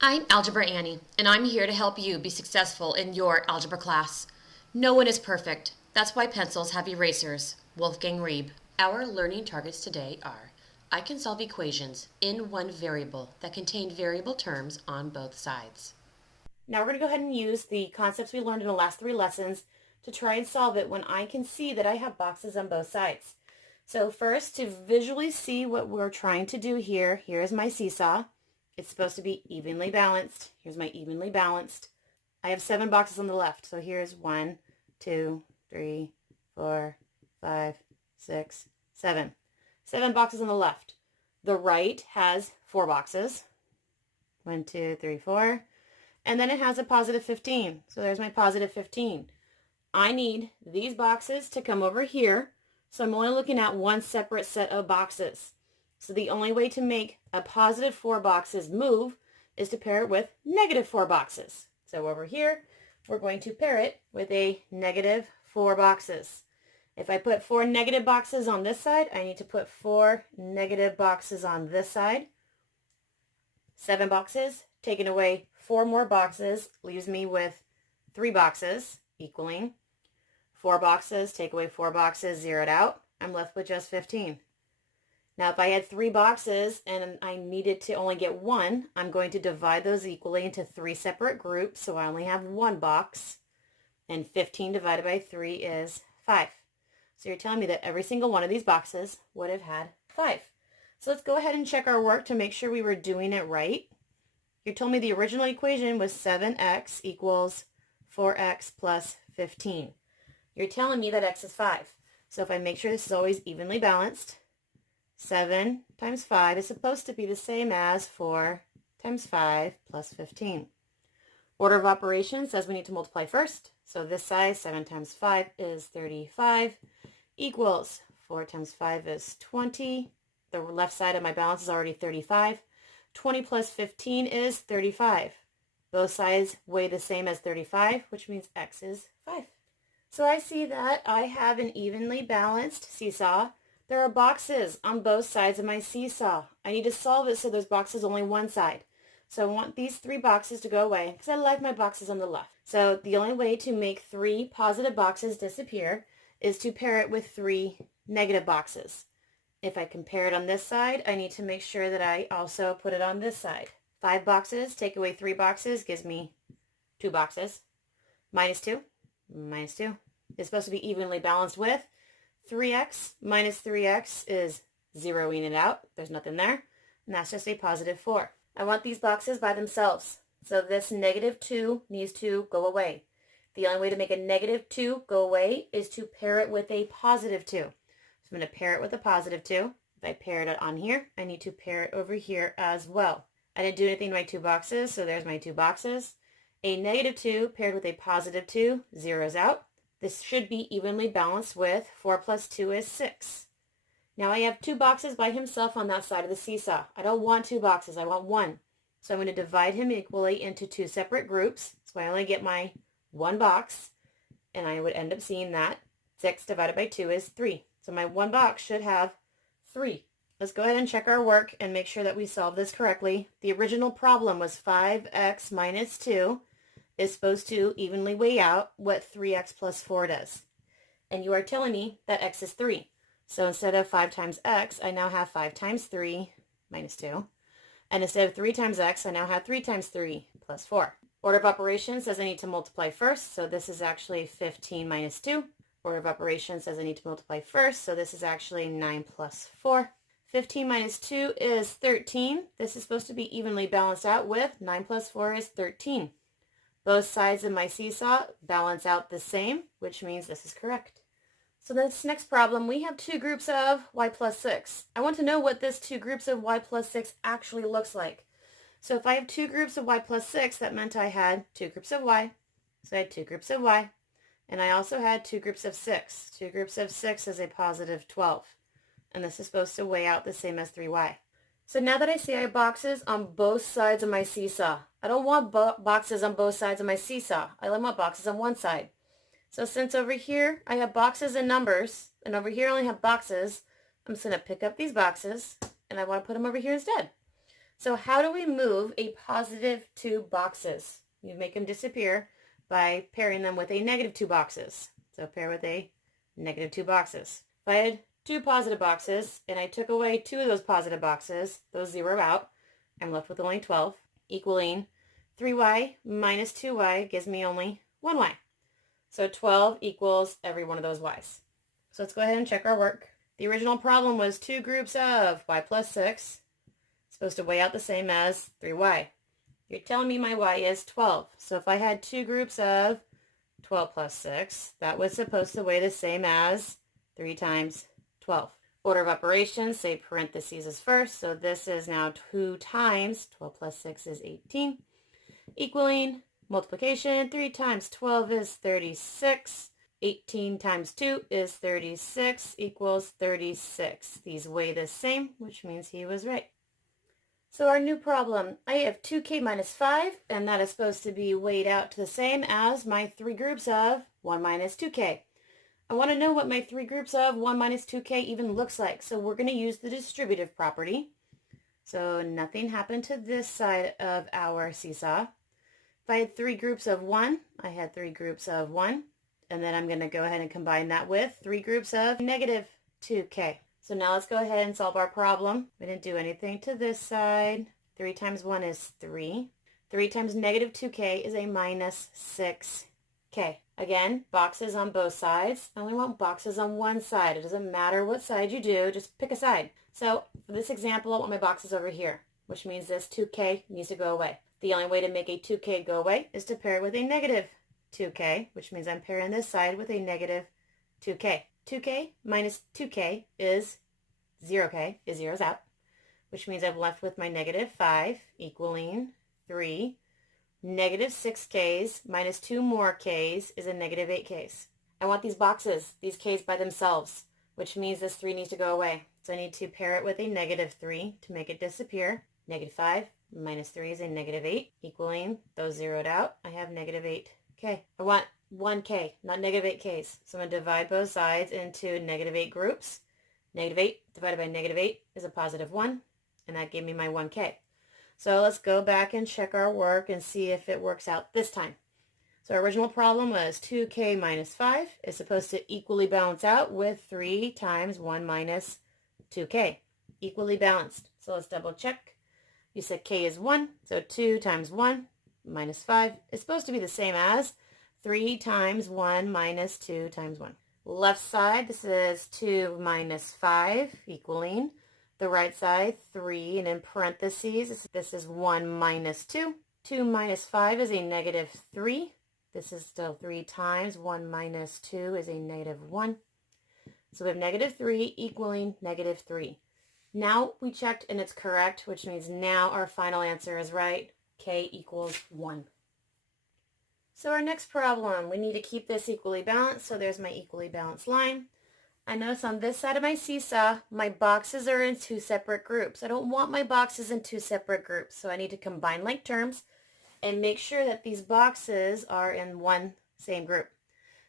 I'm Algebra Annie, and I'm here to help you be successful in your algebra class. No one is perfect. That's why pencils have erasers. Wolfgang Reeb. Our learning targets today are: I can solve equations in one variable that contain variable terms on both sides. Now we're going to go ahead and use the concepts we learned in the last 3 lessons to try and solve it when I can see that I have boxes on both sides. So first, to visually see what we're trying to do here, here's my seesaw. It's supposed to be evenly balanced. Here's my evenly balanced. I have 7 boxes on the left. So here's 1, 2, 3, 4, 5, 6, 7. 7 boxes on the left. The right has 4 boxes. 1, 2, 3, 4. And then it has a positive 15. So there's my positive 15. I need these boxes to come over here. So I'm only looking at one separate set of boxes. So the only way to make a positive 4 boxes move is to pair it with negative 4 boxes. So over here, we're going to pair it with a negative 4 boxes. If I put 4 negative boxes on this side, I need to put 4 negative boxes on this side. 7 boxes, taking away 4 more boxes, leaves me with 3 boxes, equaling 4 boxes, take away 4 boxes, zero it out. I'm left with just 15. Now, if I had 3 boxes and I needed to only get 1, I'm going to divide those equally into 3 separate groups, so I only have 1 box. And 15 divided by 3 is 5. So you're telling me that every single one of these boxes would have had 5. So let's go ahead and check our work to make sure we were doing it right. You told me the original equation was 7x equals 4x plus 15. You're telling me that x is 5. So if I make sure this is always evenly balanced, 7 times 5 is supposed to be the same as 4 times 5 plus 15. Order of operations says we need to multiply first. So this side, 7 times 5 is 35, equals 4 times 5 is 20. The left side of my balance is already 35. 20 plus 15 is 35. Both sides weigh the same as 35, which means x is 5. So I see that I have an evenly balanced seesaw. There are boxes on both sides of my seesaw. I need to solve it so there's boxes only one side. So I want these 3 boxes to go away because I like my boxes on the left. So the only way to make 3 positive boxes disappear is to pair it with 3 negative boxes. If I compare it on this side, I need to make sure that I also put it on this side. 5 boxes, take away 3 boxes, gives me 2 boxes. Minus 2, minus 2. It's supposed to be evenly balanced with 3x minus 3x is zeroing it out. There's nothing there. And that's just a positive 4. I want these boxes by themselves. So this negative 2 needs to go away. The only way to make a negative 2 go away is to pair it with a positive 2. So I'm going to pair it with a positive 2. If I pair it on here, I need to pair it over here as well. I didn't do anything to my 2 boxes, so there's my 2 boxes. A negative 2 paired with a positive 2 zeroes out. This should be evenly balanced with 4 plus 2 is 6. Now I have 2 boxes by himself on that side of the seesaw. I don't want 2 boxes, I want 1. So I'm going to divide him equally into 2 separate groups. So I only get my 1 box, and I would end up seeing that 6 divided by 2 is 3. So my 1 box should have 3. Let's go ahead and check our work and make sure that we solve this correctly. The original problem was 5x minus 2 is supposed to evenly weigh out what 3x plus 4 does. And you are telling me that x is 3. So instead of 5 times x, I now have 5 times 3 minus 2. And instead of 3 times x, I now have 3 times 3 plus 4. Order of operations says I need to multiply first, so this is actually 15 minus 2. Order of operations says I need to multiply first, so this is actually 9 plus 4. 15 minus 2 is 13. This is supposed to be evenly balanced out with 9 plus 4 is 13. Both sides of my seesaw balance out the same, which means this is correct. So this next problem, we have 2 groups of y plus 6. I want to know what this 2 groups of y plus 6 actually looks like. So if I have 2 groups of y plus 6, that meant I had 2 groups of y. So I had 2 groups of y. And I also had 2 groups of 6. 2 groups of 6 is a positive 12. And this is supposed to weigh out the same as 3y. So now that I see I have boxes on both sides of my seesaw, I don't want boxes on both sides of my seesaw. I only want boxes on one side. So since over here I have boxes and numbers, and over here I only have boxes, I'm just going to pick up these boxes, and I want to put them over here instead. So how do we move a positive 2 boxes? You make them disappear by pairing them with a negative 2 boxes. So pair with a negative 2 boxes. If I had 2 positive boxes and I took away 2 of those positive boxes, those zero out, I'm left with only 12, equaling 3y minus 2y gives me only 1y. So 12 equals every one of those y's. So let's go ahead and check our work. The original problem was 2 groups of y plus 6, supposed to weigh out the same as 3y. You're telling me my y is 12. So if I had 2 groups of 12 plus 6, that was supposed to weigh the same as 3 times 12. Order of operations, say parentheses is first. So this is now 2 times 12 plus 6 is 18, equaling multiplication. 3 times 12 is 36. 18 times 2 is 36 equals 36. These weigh the same, which means he was right. So our new problem, I have 2k minus 5, and that is supposed to be weighed out to the same as my 3 groups of 1 minus 2k. I want to know what my 3 groups of 1 minus 2k even looks like, so we're going to use the distributive property. So nothing happened to this side of our seesaw. If I had 3 groups of 1, I had 3 groups of 1, and then I'm going to go ahead and combine that with 3 groups of negative 2k. So now let's go ahead and solve our problem. We didn't do anything to this side. 3 times 1 is 3. 3 times negative 2k is a minus 6k. Again, boxes on both sides. I only want boxes on one side. It doesn't matter what side you do, just pick a side. So for this example, I want my boxes over here, which means this 2k needs to go away. The only way to make a 2k go away is to pair it with a negative 2k, which means I'm pairing this side with a negative 2k. 2k minus 2k is 0k, is zeros out, which means I'm left with my negative 5 equaling 3. Negative 6k's minus 2 more k's is a negative 8k's. I want these boxes, these k's by themselves, which means this 3 needs to go away. So I need to pair it with a negative 3 to make it disappear. Negative 5 minus 3 is a negative 8, equaling those zeroed out. I have negative 8k. I want 1k, not negative 8k's. So I'm going to divide both sides into negative 8 groups. Negative 8 divided by negative 8 is a positive 1, and that gave me my 1k. So let's go back and check our work and see if it works out this time. So our original problem was 2k minus 5 is supposed to equally balance out with 3 times 1 minus 2k. Equally balanced. So let's double check. You said k is 1, so 2 times 1 minus 5 is supposed to be the same as 3 times 1 minus 2 times 1. Left side, this is 2 minus 5 equaling the right side 3, and in parentheses, this is 1 minus 2. 2 minus 5 is a negative 3. This is still 3 times 1 minus 2 is a negative 1. So we have negative 3 equaling negative 3. Now we checked and it's correct, which means now our final answer is right. K equals 1. So our next problem, we need to keep this equally balanced. So there's my equally balanced line. I notice on this side of my seesaw, my boxes are in 2 separate groups. I don't want my boxes in 2 separate groups, so I need to combine like terms and make sure that these boxes are in one same group.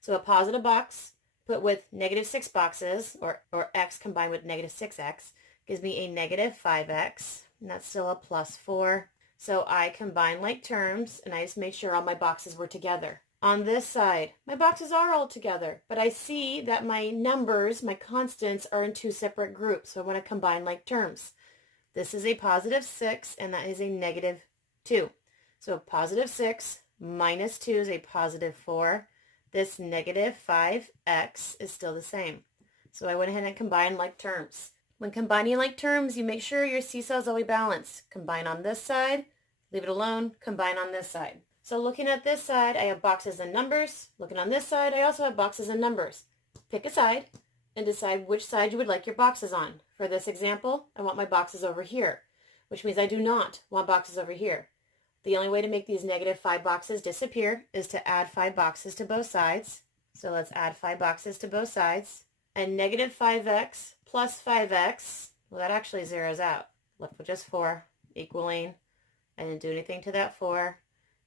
So a positive box put with negative 6 boxes, or x combined with negative 6x, gives me a negative 5x, and that's still a plus 4. So I combine like terms, and I just make sure all my boxes were together. On this side, my boxes are all together, but I see that my numbers, my constants, are in 2 separate groups, so I want to combine like terms. This is a positive 6, and that is a negative 2. So positive 6 minus 2 is a positive 4. This negative 5x is still the same. So I went ahead and combined like terms. When combining like terms, you make sure your seesaw is always balanced. Combine on this side, leave it alone, combine on this side. So looking at this side, I have boxes and numbers. Looking on this side, I also have boxes and numbers. Pick a side and decide which side you would like your boxes on. For this example, I want my boxes over here, which means I do not want boxes over here. The only way to make these negative 5 boxes disappear is to add 5 boxes to both sides. So let's add 5 boxes to both sides. And negative 5x plus 5x, well, that actually zeroes out. Left with just 4, equaling, I didn't do anything to that 4.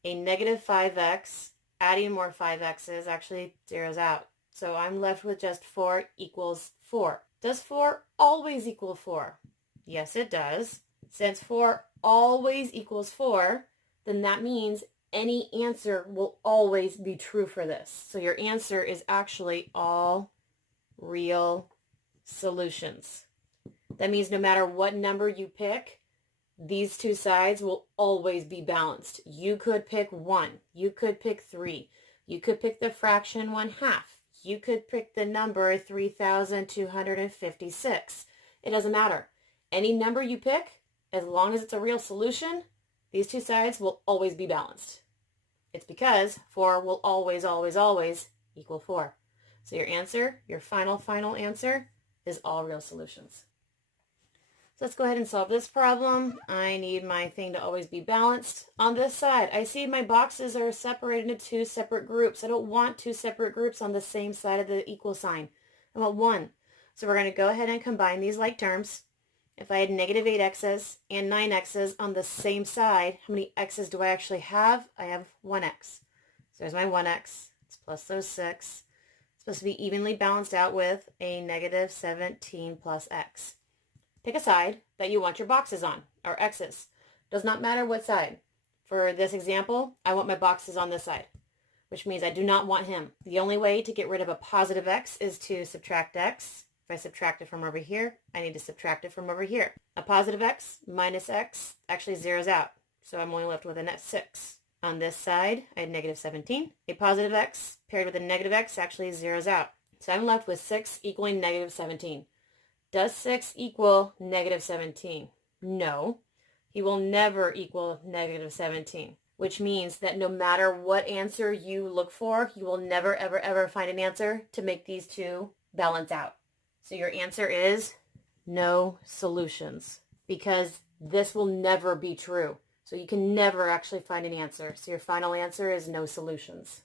A negative 5x, adding more 5x's actually zeroes out. So I'm left with just 4 equals 4. Does 4 always equal 4? Yes, it does. Since 4 always equals 4, then that means any answer will always be true for this. So your answer is actually all real solutions. That means no matter what number you pick, these two sides will always be balanced. You could pick 1. You could pick 3. You could pick the fraction 1/2. You could pick the number 3,256. It doesn't matter. Any number you pick, as long as it's a real solution, these two sides will always be balanced. It's because 4 will always, always, always equal 4. So your answer, your final answer, is all real solutions. So let's go ahead and solve this problem. I need my thing to always be balanced. On this side, I see my boxes are separated into 2 separate groups. I don't want 2 separate groups on the same side of the equal sign. I want 1. So we're going to go ahead and combine these like terms. If I had negative 8x's and 9x's on the same side, how many x's do I actually have? I have 1x. So there's my 1x. It's plus those 6. It's supposed to be evenly balanced out with a negative 17 plus x. Pick a side that you want your boxes on, or x's. Does not matter what side. For this example, I want my boxes on this side, which means I do not want him. The only way to get rid of a positive x is to subtract x. If I subtract it from over here, I need to subtract it from over here. A positive x minus x actually zeroes out, so I'm only left with a net 6. On this side, I had negative 17. A positive x paired with a negative x actually zeroes out. So I'm left with 6 equaling negative 17. Does 6 equal negative 17? No. He will never equal negative 17, which means that no matter what answer you look for, you will never, ever, ever find an answer to make these two balance out. So your answer is no solutions, because this will never be true. So you can never actually find an answer. So your final answer is no solutions.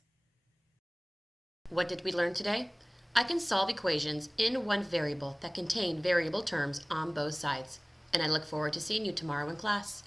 What did we learn today? I can solve equations in one variable that contain variable terms on both sides. And I look forward to seeing you tomorrow in class.